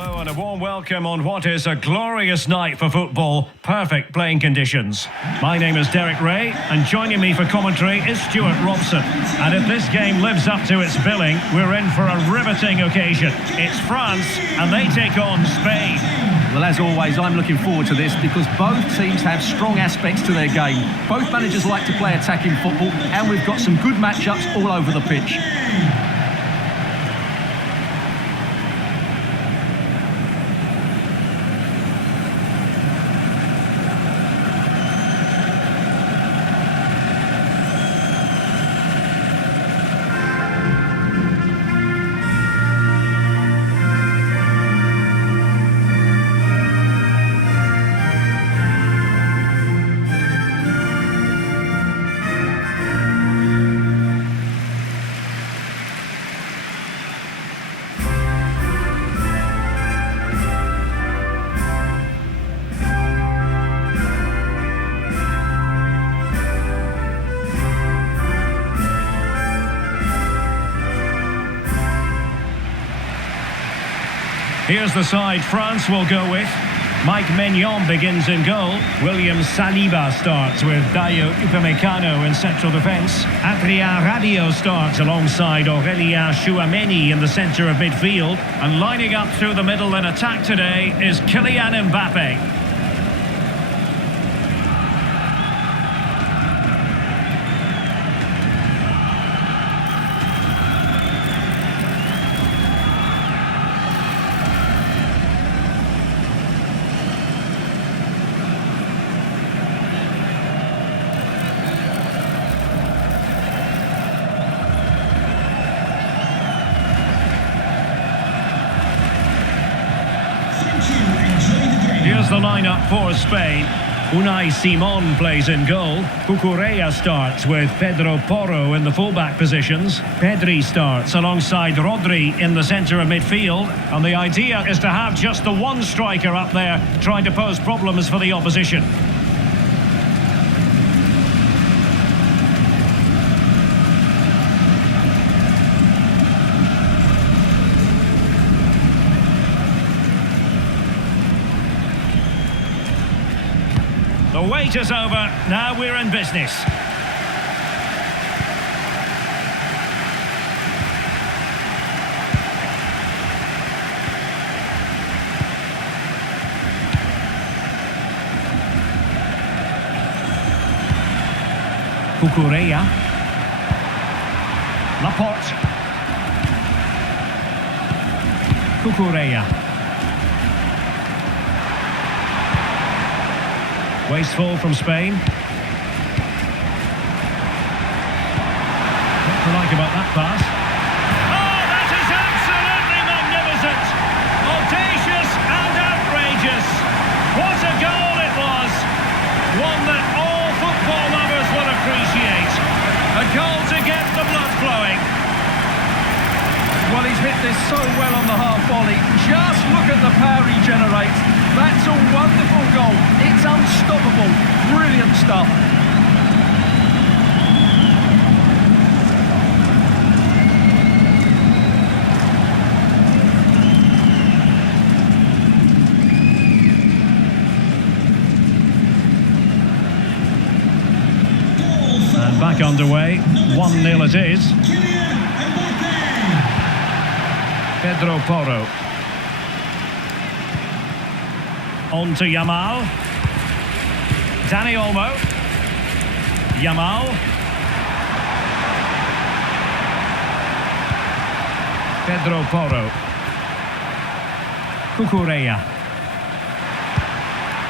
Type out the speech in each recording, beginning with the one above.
Hello and a warm welcome on what is a glorious night for football. Perfect playing conditions. My name is Derek Ray and joining me for commentary is Stuart Robson. And if this game lives up to its billing, we're in for a riveting occasion. It's France and they take on Spain. Well, as always, I'm looking forward to this because both teams have strong aspects to their game. Both managers like to play attacking football and we've got some good matchups all over the pitch. Here's the side France will go with. Mike Maignan begins in goal. William Saliba starts with Dayo Upamecano in central defence. Adrien Rabiot starts alongside Aurélien Tchouameni in the centre of midfield. And lining up through the middle in attack today is Kylian Mbappé. Here's the lineup for Spain. Unai Simon plays in goal. Cucurella starts with Pedro Porro in the fullback positions. Pedri starts alongside Rodri in the centre of midfield. And the idea is to have just the one striker up there trying to pose problems for the opposition. The wait is over, now we're in business. Cucurella. Laporte. Cucurella. Wasteful from Spain. What do you like about that pass? Oh, that is absolutely magnificent! Audacious and outrageous. What a goal it was! One that all football lovers will appreciate. A goal to get the blood flowing. Well, he's hit this so well on the half volley. Just look at the power he generates. That's a wonderful goal. It's unstoppable. Brilliant stuff. And back underway. 1-0 it is. Pedro Porro. On to Yamal. Dani Olmo. Yamal. Pedro Porro. Cucurella.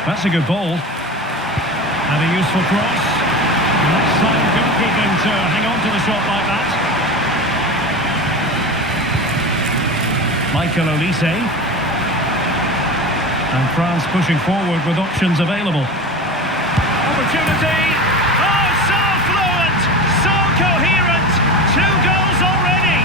That's a good ball. And a useful cross. That's sound goalkeeping to hang on to the shot like that. Michael Olise. And France pushing forward with options available. Opportunity! Oh, so fluent! So coherent! 2 goals already!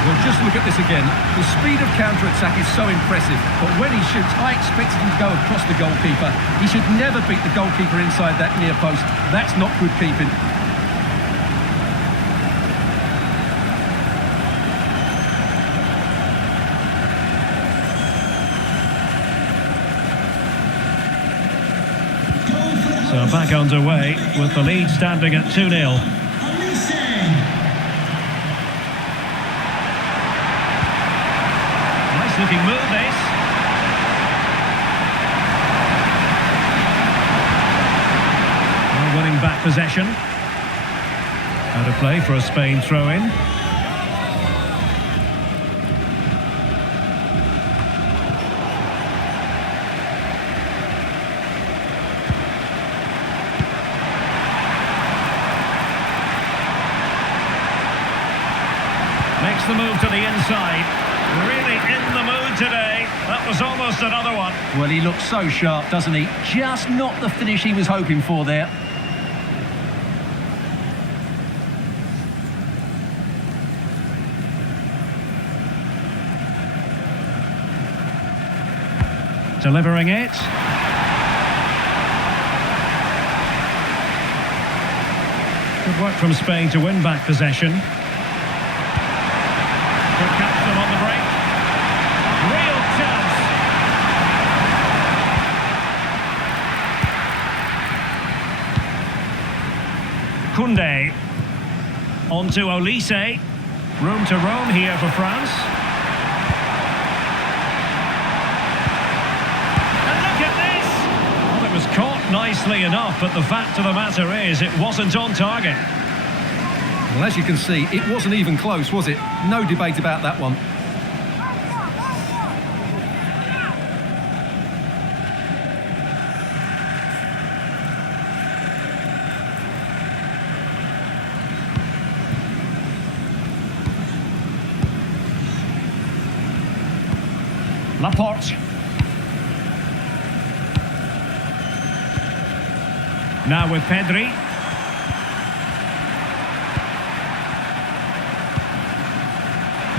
Well, just just look at this again. The speed of counter-attack is so impressive, but when he shoots, I expected him to go across the goalkeeper. He should never beat the goalkeeper inside that near post. That's not good keeping. So back underway with the lead standing at 2-0. Nice looking move this. Well, winning back possession. Out of play for a Spain throw-in. Makes the move to the inside. Really in the mood today. That was almost another one. Well, he looks so sharp, doesn't he? Just not the finish he was hoping for there. Delivering it. Good work from Spain to win back possession. Could catch them on the break. Real chance. Koundé. On to Olise. Room to roam here for France. And look at this! Well, it was caught nicely enough, but the fact of the matter is it wasn't on target. Well, as you can see, it wasn't even close, was it? No debate about that one. Laporte. Now with Pedri.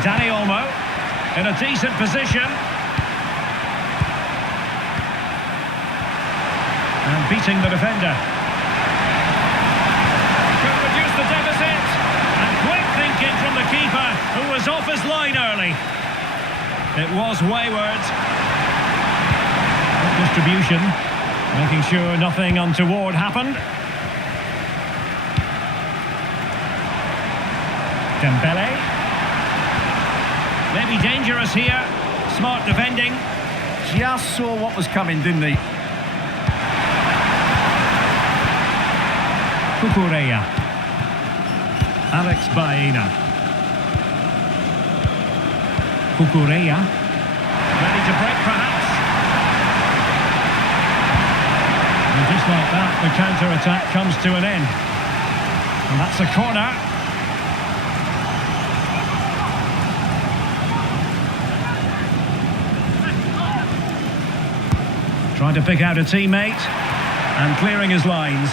Dani Olmo in a decent position. And beating the defender. Could reduce the deficit. And quick thinking from the keeper, who was off his line early. It was wayward. Good distribution, making sure nothing untoward happened. Dembélé. Maybe dangerous here. Smart defending. Just saw what was coming, didn't he? Cucurella. Alex Baena. Cucurella. Ready to break perhaps. And just like that, the counter-attack comes to an end. And that's a corner. Trying to pick out a teammate and clearing his lines.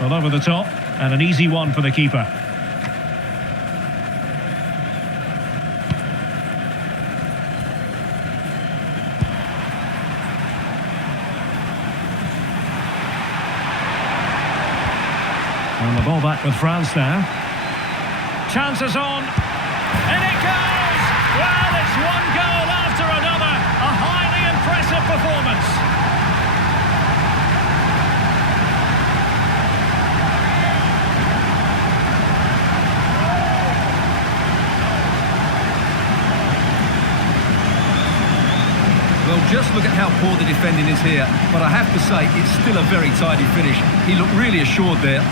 Well, over the top, and an easy one for the keeper. And the ball back with France now. Chances on, and it goes! Well, it's one goal after another. A highly impressive performance. Well, just look at how poor the defending is here. But I have to say, it's still a very tidy finish. He looked really assured there.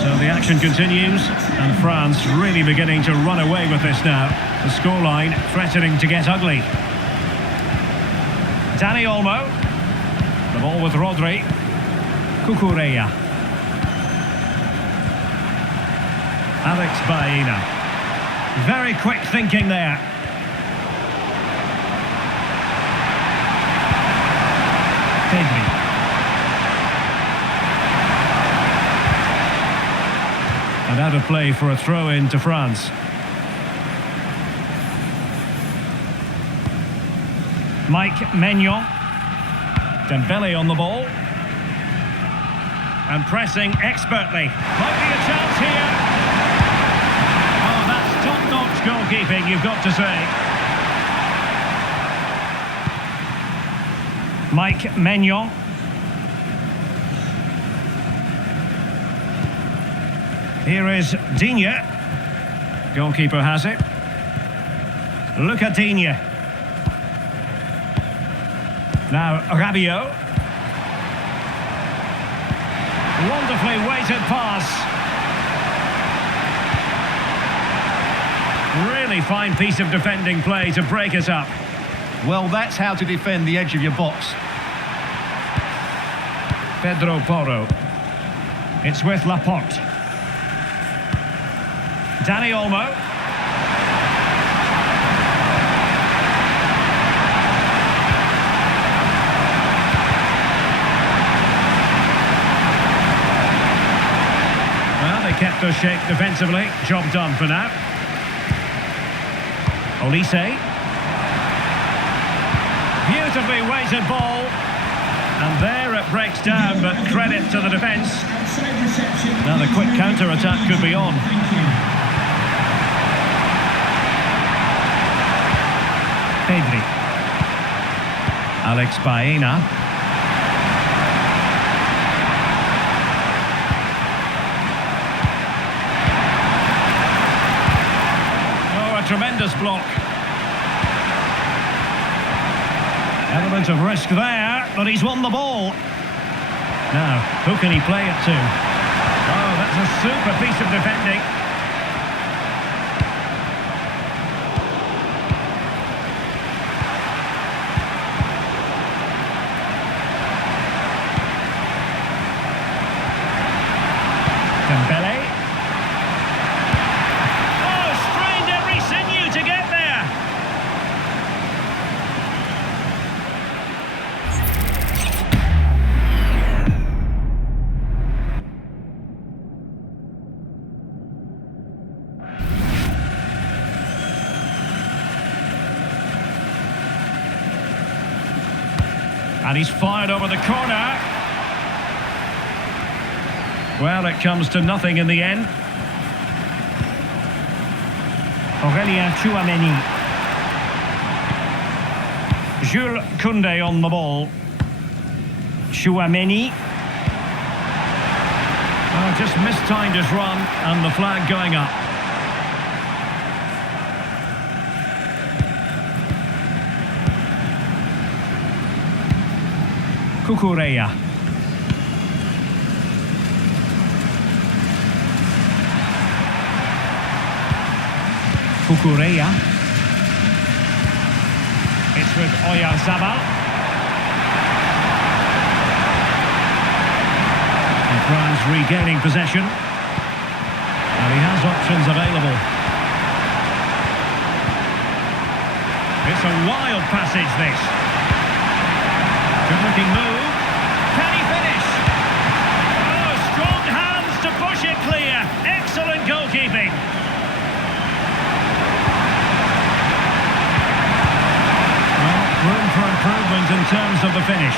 So the action continues, and France really beginning to run away with this now. The scoreline threatening to get ugly. Dani Olmo. The ball with Rodri. Cucurella. Alex Baena. Very quick thinking there. Pedri. And out of play for a throw-in to France. Mike Maignan. Dembélé on the ball. And pressing expertly. Might be a chance here. Oh, that's top-notch goalkeeping, you've got to say. Mike Maignan. Here is Digne. Goalkeeper has it. Look at Digne. Now Rabiot. Wonderfully weighted pass. Really fine piece of defending play to break us up. Well, that's how to defend the edge of your box. Pedro Porro. It's with Laporte. Dani Olmo. Well, they kept us shape defensively. Job done for now. Olise. Beautifully weighted ball. And there it breaks down, but credit to the defence. Now the quick counter-attack could be on. Pedri. Alex Baena. Oh, a tremendous block. Element of risk there, but he's won the ball. Now, who can he play it to? Oh, that's a super piece of defending. Dembélé. Oh, strained every sinew to get there. And he's fired over the corner. Well, it comes to nothing in the end. Aurélien Tchouaméni. Jules Koundé on the ball. Tchouaméni. Oh, just mistimed his run, and the flag going up. Cucurella. Cucurella. It's with Oyarzabal. And France regaining possession. And he has options available. It's a wild passage, this. Good looking move. Can he finish? Oh, strong hands to push it clear. Excellent goalkeeping. Well, room for improvement in terms of the finish.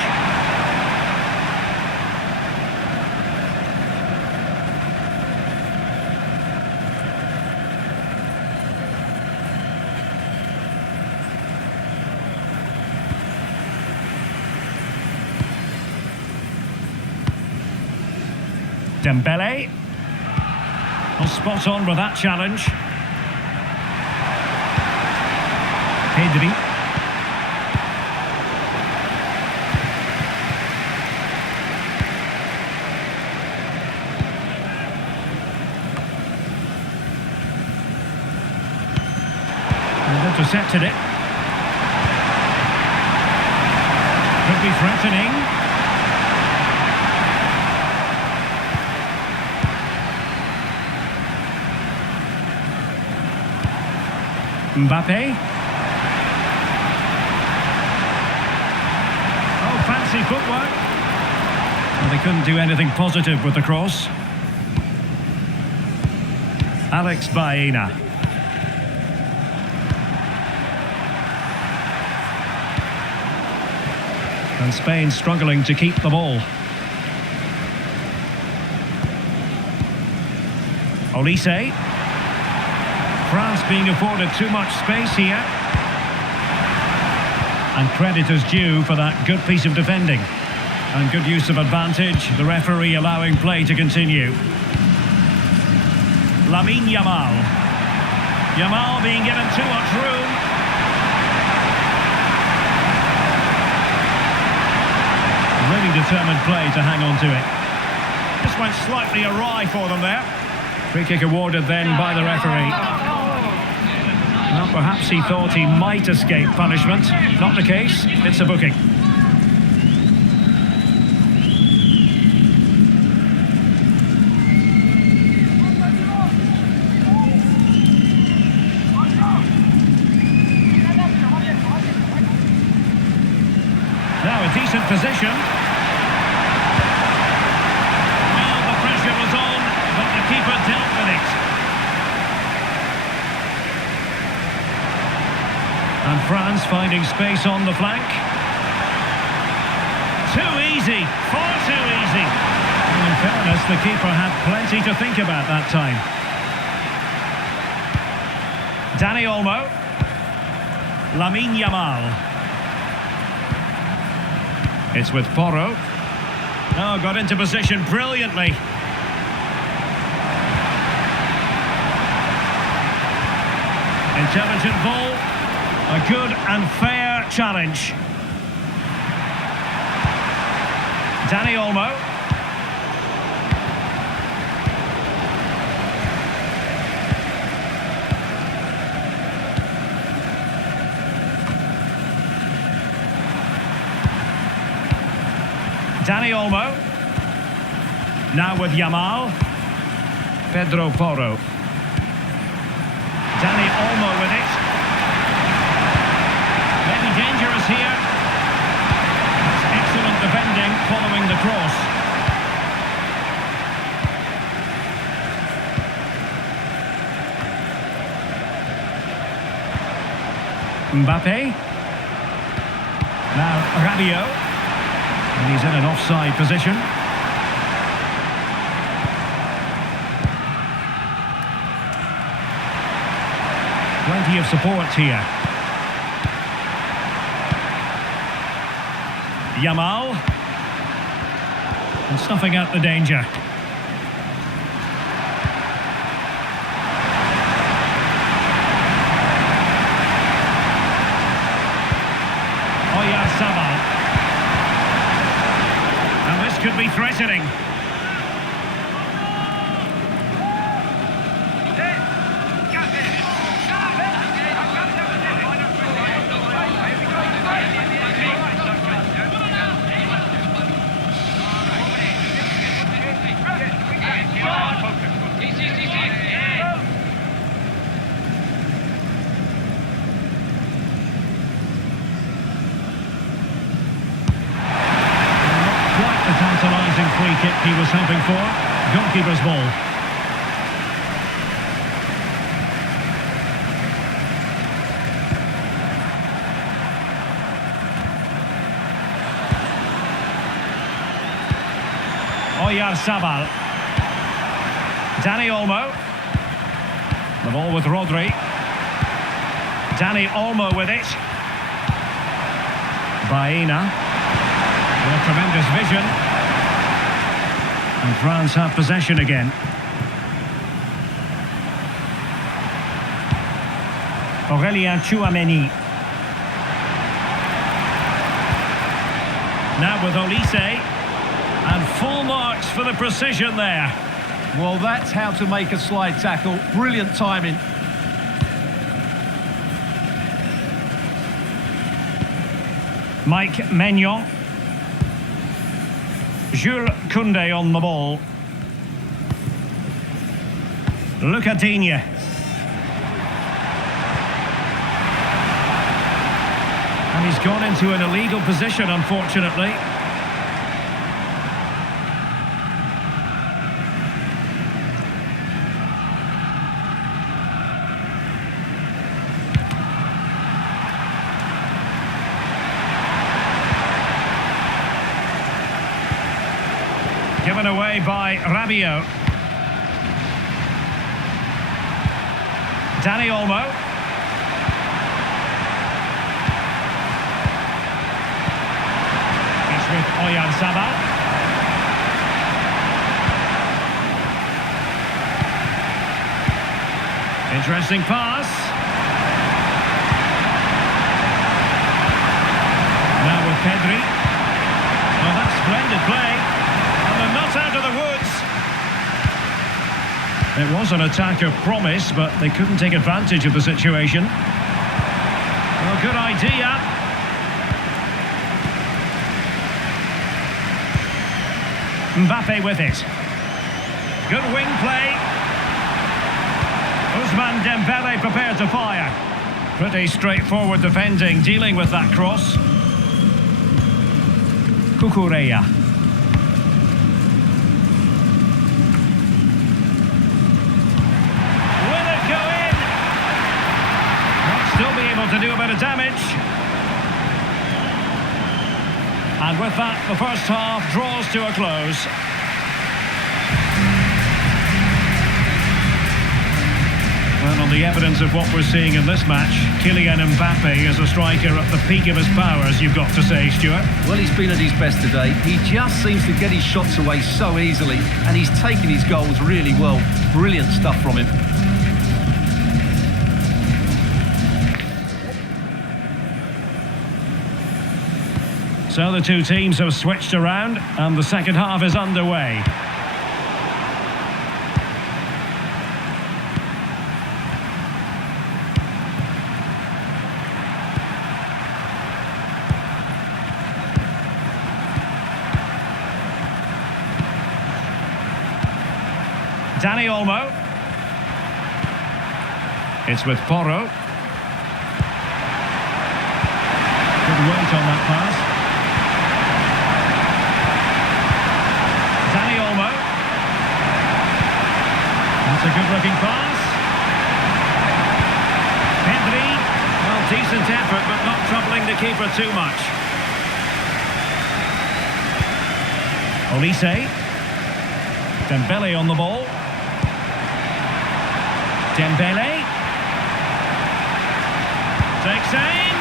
Dembélé. Well, spot on with that challenge. Pedri. And intercepted it. Could be threatening. Mbappé. Oh, fancy footwork. Well, they couldn't do anything positive with the cross. Alex Baena. And Spain struggling to keep the ball. Olise. France being afforded too much space here. And credit is due for that good piece of defending. And good use of advantage, the referee allowing play to continue. Lamine Yamal. Yamal being given too much room. Really determined play to hang on to it. Just went slightly awry for them there. Free kick awarded then by the referee. Well, perhaps he thought he might escape punishment. Not the case, it's a booking. Now a decent position. Well, the pressure was on, but the keeper dealt with it. And France finding space on the flank. Too easy, far too easy. And in fairness, the keeper had plenty to think about that time. Dani Olmo. Lamine Yamal. It's with Porro. Oh, got into position brilliantly. Intelligent ball. A good and fair challenge. Dani Olmo. Dani Olmo. Now with Yamal. Pedro Porro. Dani Olmo with it. Maybe dangerous here. That's excellent defending following the cross. Mbappé. Now Rabiot. And he's in an offside position. Plenty of support here. Yamal. And snuffing out the danger. Oyarzabal. And this could be threatening. Tantalising free kick he was hoping for. Goalkeeper's ball. Oyarzabal. Dani Olmo. The ball with Rodri. Dani Olmo with it. Baena. With a tremendous vision. And France have possession again. Aurélien Tchouameni. Now with Olise. And full marks for the precision there. Well, that's how to make a slide tackle. Brilliant timing. Mike Maignan. Jules Koundé on the ball. Lucas Digne. And he's gone into an illegal position, unfortunately. Given away by Rabiot. Dani Olmo. It's with Oyarzabal. Interesting pass. Now with Pedri. Well, that's splendid play. And they're not out of the woods. It was an attack of promise, but they couldn't take advantage of the situation. Well, good idea. Mbappé with it. Good wing play. Ousmane Dembélé prepared to fire. Pretty straightforward defending, dealing with that cross. Cucurella. Will it go in? Might still be able to do a bit of damage. And with that, the first half draws to a close. Well, on the evidence of what we're seeing in this match, Kylian Mbappé is a striker at the peak of his powers, you've got to say, Stuart. Well, he's been at his best today. He just seems to get his shots away so easily, and he's taken his goals really well. Brilliant stuff from him. So the two teams have switched around, and the second half is underway. Dani Olmo. It's with Porro. Good weight on that pass. Dani Olmo. That's a good-looking pass. Pedri. Well, decent effort, but not troubling the keeper too much. Olise. Dembélé on the ball. Dembélé takes aim.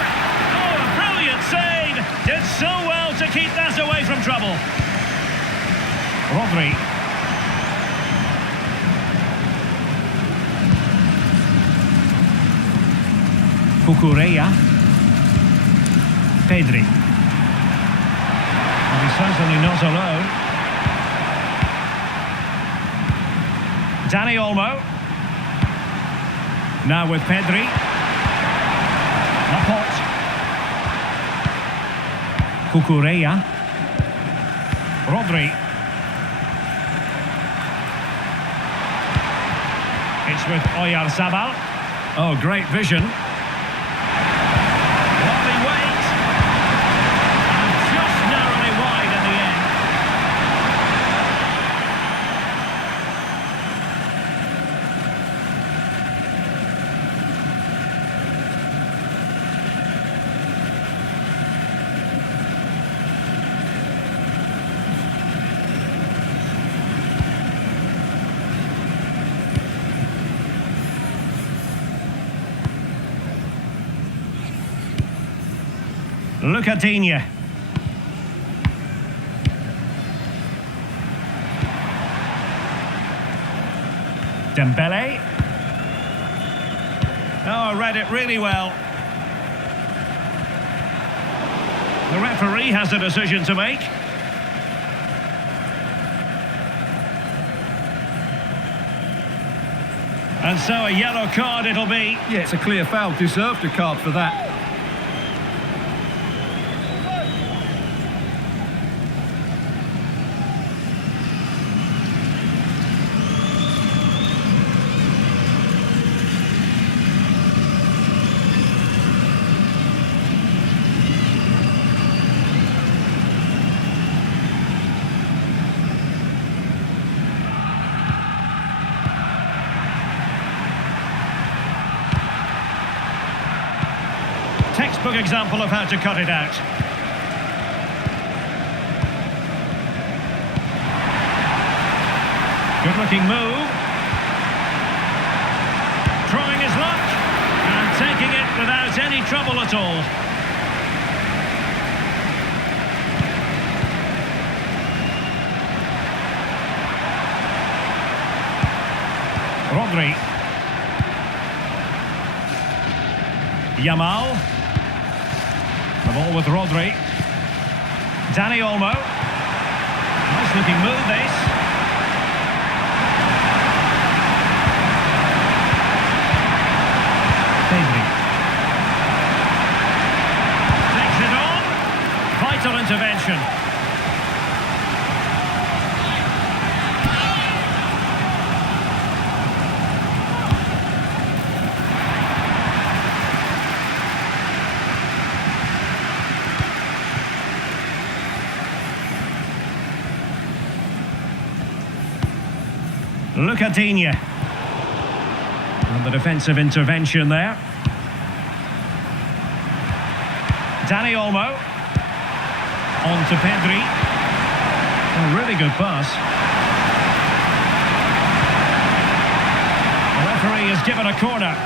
Oh, a brilliant save! Did so well to keep that away from trouble. Rodri. Cucurella. Pedri. And he's certainly not alone. Dani Olmo. Now with Pedri. Laporte. Cucurella. Rodri. It's with Oyarzabal. Oh, great vision. Lovely weight. And just narrowly wide in the end. Look at Digne. Dembélé. Oh, read it really well. The referee has a decision to make. And so a yellow card it'll be. Yeah, it's a clear foul. Deserved a card for that. Good example of how to cut it out. Good looking move. Trying his luck and taking it without any trouble at all. Rodri. Yamal. The ball with Rodri. Dani Olmo. Nice looking move this. Pedri. Takes it on. Vital intervention. Lucadinha. And the defensive intervention there. Dani Olmo. On to Pedri. A really good pass. The referee has given a corner.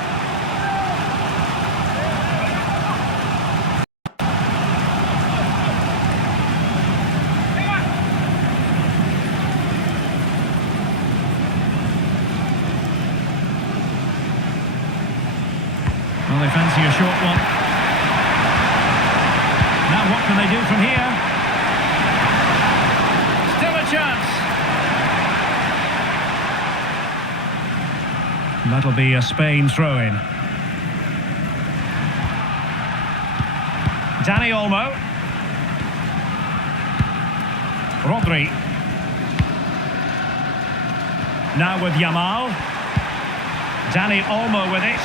Well, they fancy a short one. Now what can they do from here? Still a chance. That'll be a Spain throw-in. Dani Olmo. Rodri. Now with Yamal. Dani Olmo with it.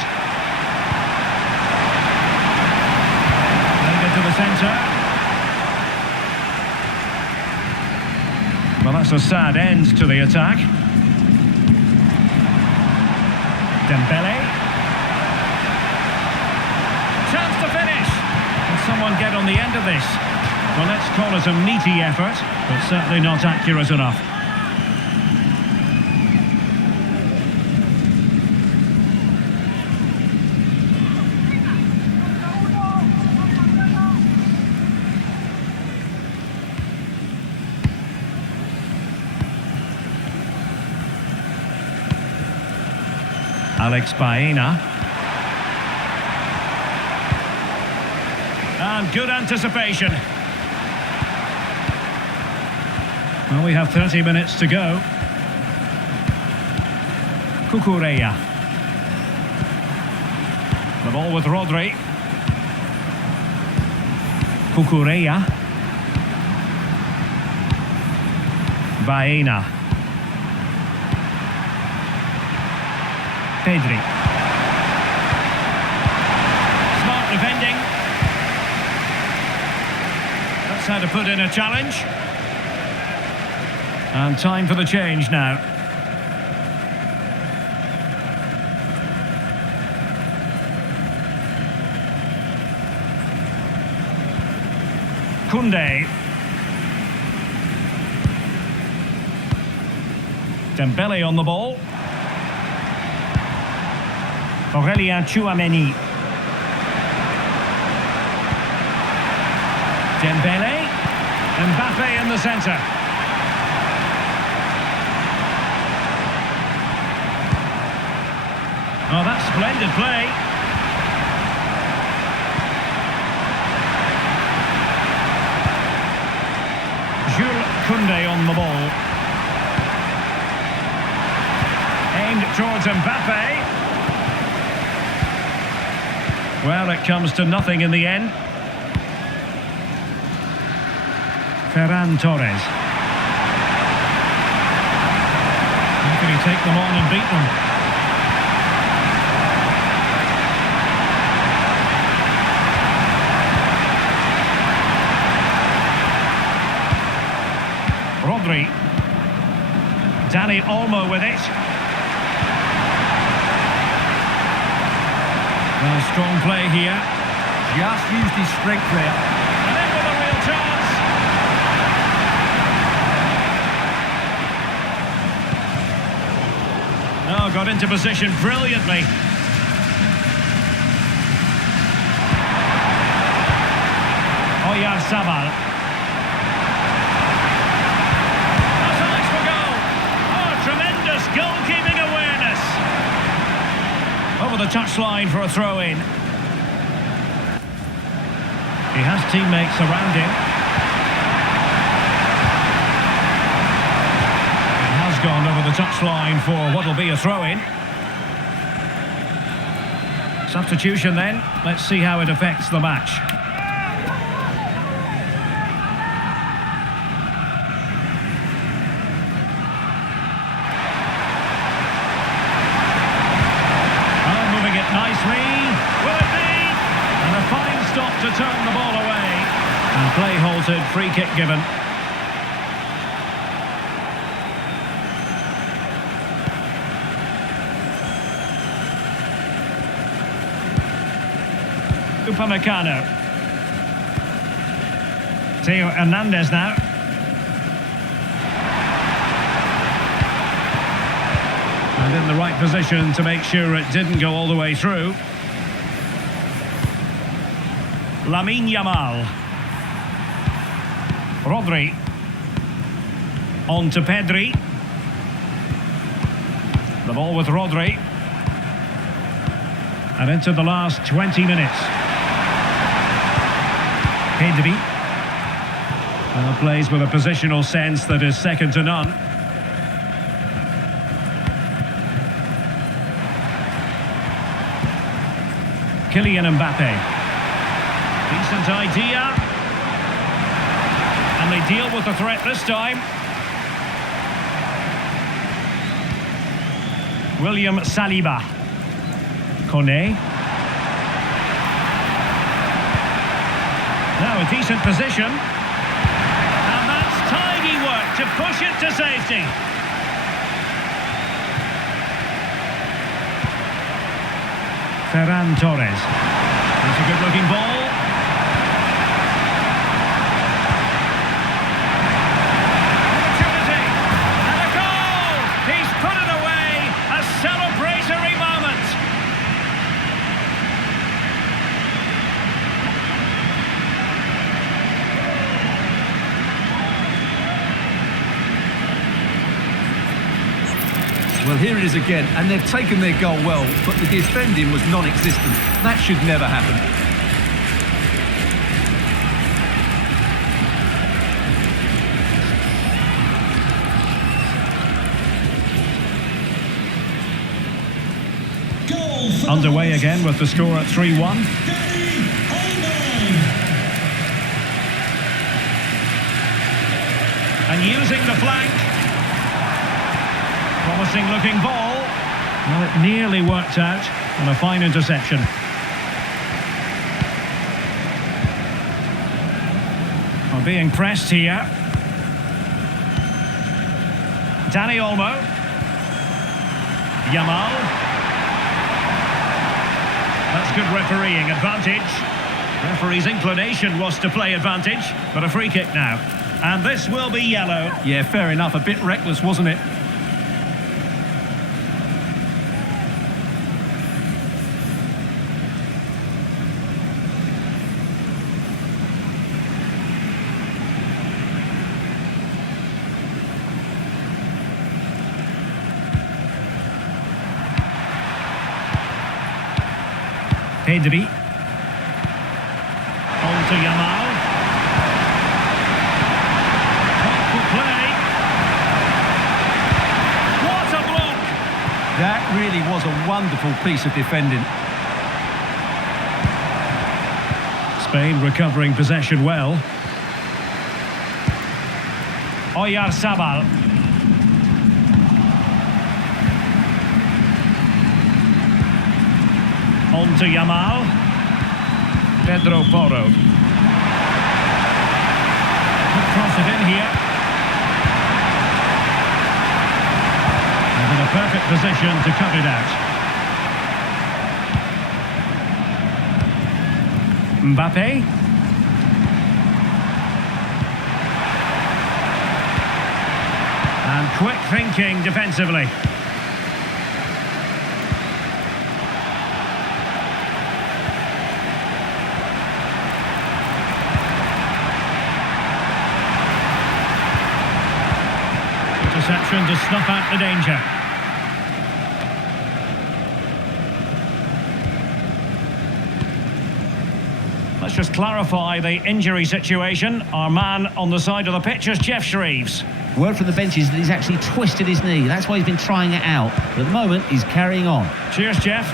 To the centre. Well, that's a sad end to the attack. Dembélé. Chance to finish. Can someone get on the end of this? Well, let's call it a meaty effort, but certainly not accurate enough. Alex Baena. And good anticipation. Well, we have 30 minutes to go. Cucurella. The ball with Rodri. Cucurella. Baena. Pedri. Smart defending. That's how to put in a challenge. And time for the change now. Koundé. Dembélé on the ball. Aurélien Tchouameni. Dembélé. Mbappé in the centre. Oh, that's splendid play. Jules Koundé on the ball. Aimed towards Mbappé. Well, it comes to nothing in the end. Ferran Torres. How can he take them on and beat them? Rodri. Dani Olmo with it. Well, strong play here. Just used his strength there. And in with a real chance. Oh, got into position brilliantly. Oyarzabal. That's a nice for goal. Oh, tremendous goalkeeping awareness. Over the touchline for a throw-in. He has teammates around him. It has gone over the touchline for what will be a throw-in. Substitution then. Let's see how it affects the match. Nicely, will it be? And a fine stop to turn the ball away. And play halted, free kick given. Upamecano. Theo Hernandez now. And in the right position to make sure it didn't go all the way through. Lamine Yamal. Rodri. On to Pedri. The ball with Rodri. And into the last 20 minutes. Pedri. Plays with a positional sense that is second to none. Kylian Mbappé. Decent idea. And they deal with the threat this time. William Saliba. Kone. Now a decent position. And that's tidy work to push it to safety. Ferran Torres. That's a good-looking ball. Opportunity. And a goal! He's put it away. A celebratory moment. Well, here it is again, and they've taken their goal well, but the defending was non-existent. That should never happen. Underway again with the score at 3-1. And using the flank. Promising looking ball. Well, it nearly worked out on a fine interception. Well, being pressed here. Dani Olmo. Yamal. That's good refereeing advantage. Referee's inclination was to play advantage, but a free kick now. And this will be yellow. Yeah, fair enough. A bit reckless, wasn't it? Pedri. On to Yamal. Thoughtful play. What a block! That really was a wonderful piece of defending. Spain recovering possession well. Oyarzabal. On to Yamal. Pedro Porro. Cross it in here. And in a perfect position to cut it out. Mbappé. And quick thinking defensively. Interception to snuff out the danger. Let's just clarify the injury situation. Our man on the side of the pitch is Jeff Shreves. Word from the benches that he's actually twisted his knee. That's why he's been trying it out. But at the moment, he's carrying on. Cheers, Jeff.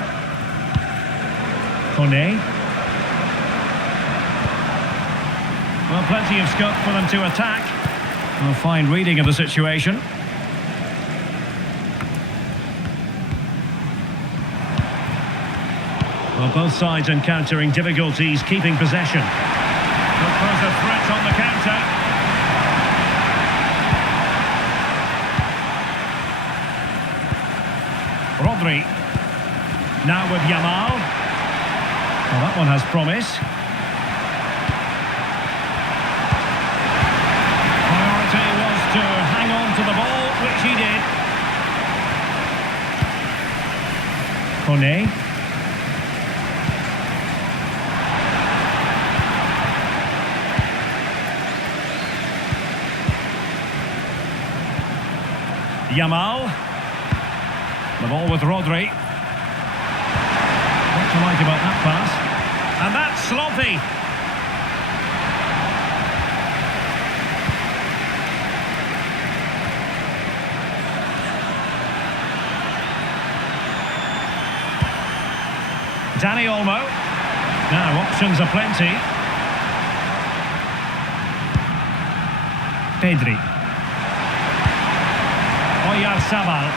Kone. Well, plenty of scope for them to attack. A fine reading of the situation. Well, both sides encountering difficulties keeping possession. Look, there's a threat on the counter. Rodri. Now with Yamal. Well, that one has promise. Priority was to hang on to the ball, which he did. Kone. Yamal. The ball with Rodri. What to like about that pass? And that's sloppy. Dani Olmo. Now options are plenty. Pedri. Oyarzabal.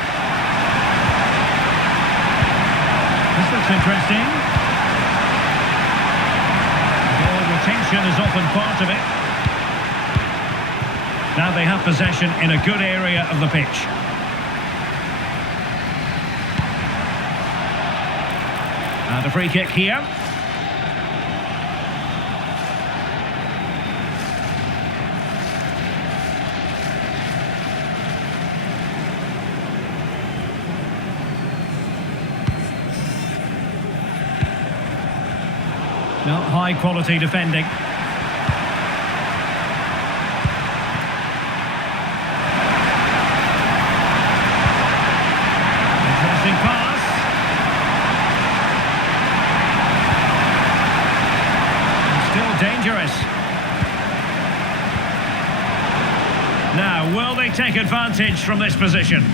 This looks interesting. Ball retention is often part of it. Now they have possession in a good area of the pitch. And a free kick here. No, high quality defending. Interesting pass. And still dangerous. Now, will they take advantage from this position?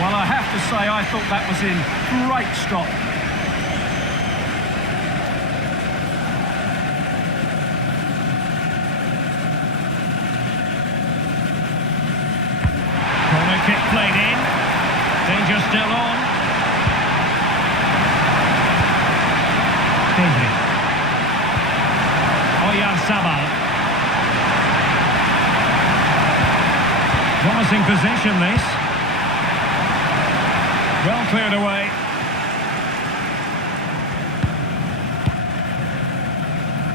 Well, I have to say, I thought that was in great stop. Corner kick played in. Danger still on. Pedri. Oyarzabal. Promising possession, this. Well cleared away.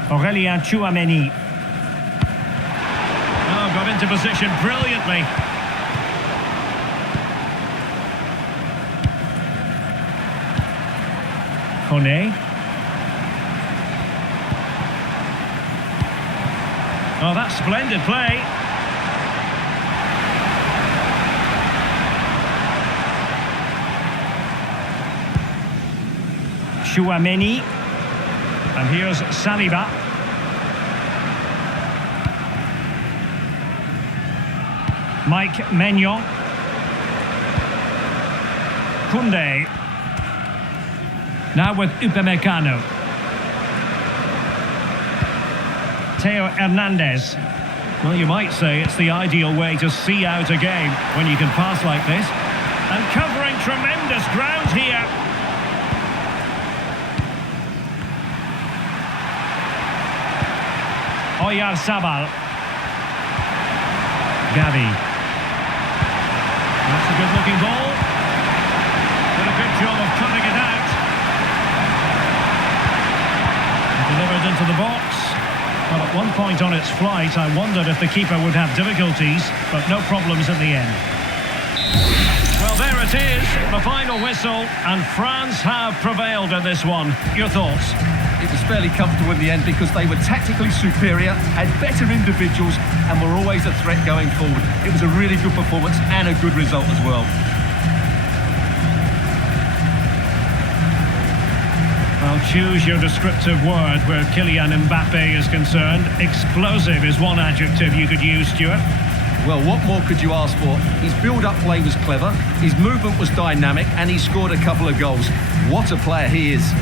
Aurelien Tchouameni. Oh, got into position brilliantly. Kone. Oh, that's splendid play. Tchouameni. And here's Saliba. Mike Maignan. Koundé. Now with Upamecano. Theo Hernandez. Well, you might say it's the ideal way to see out a game when you can pass like this. And covering tremendous ground here. Oyarzabal. Gavi. That's a good-looking ball. Did a good job of cutting it out. Delivered into the box. Well, at one point on its flight, I wondered if the keeper would have difficulties, but no problems at the end. Well, there it is, the final whistle, and France have prevailed in this one. Your thoughts? It was fairly comfortable in the end because they were tactically superior, had better individuals, and were always a threat going forward. It was a really good performance and a good result as well. Well, choose your descriptive word where Kylian Mbappé is concerned. Explosive is one adjective you could use, Stuart. Well, what more could you ask for? His build-up play was clever, his movement was dynamic, and he scored a couple of goals. What a player he is.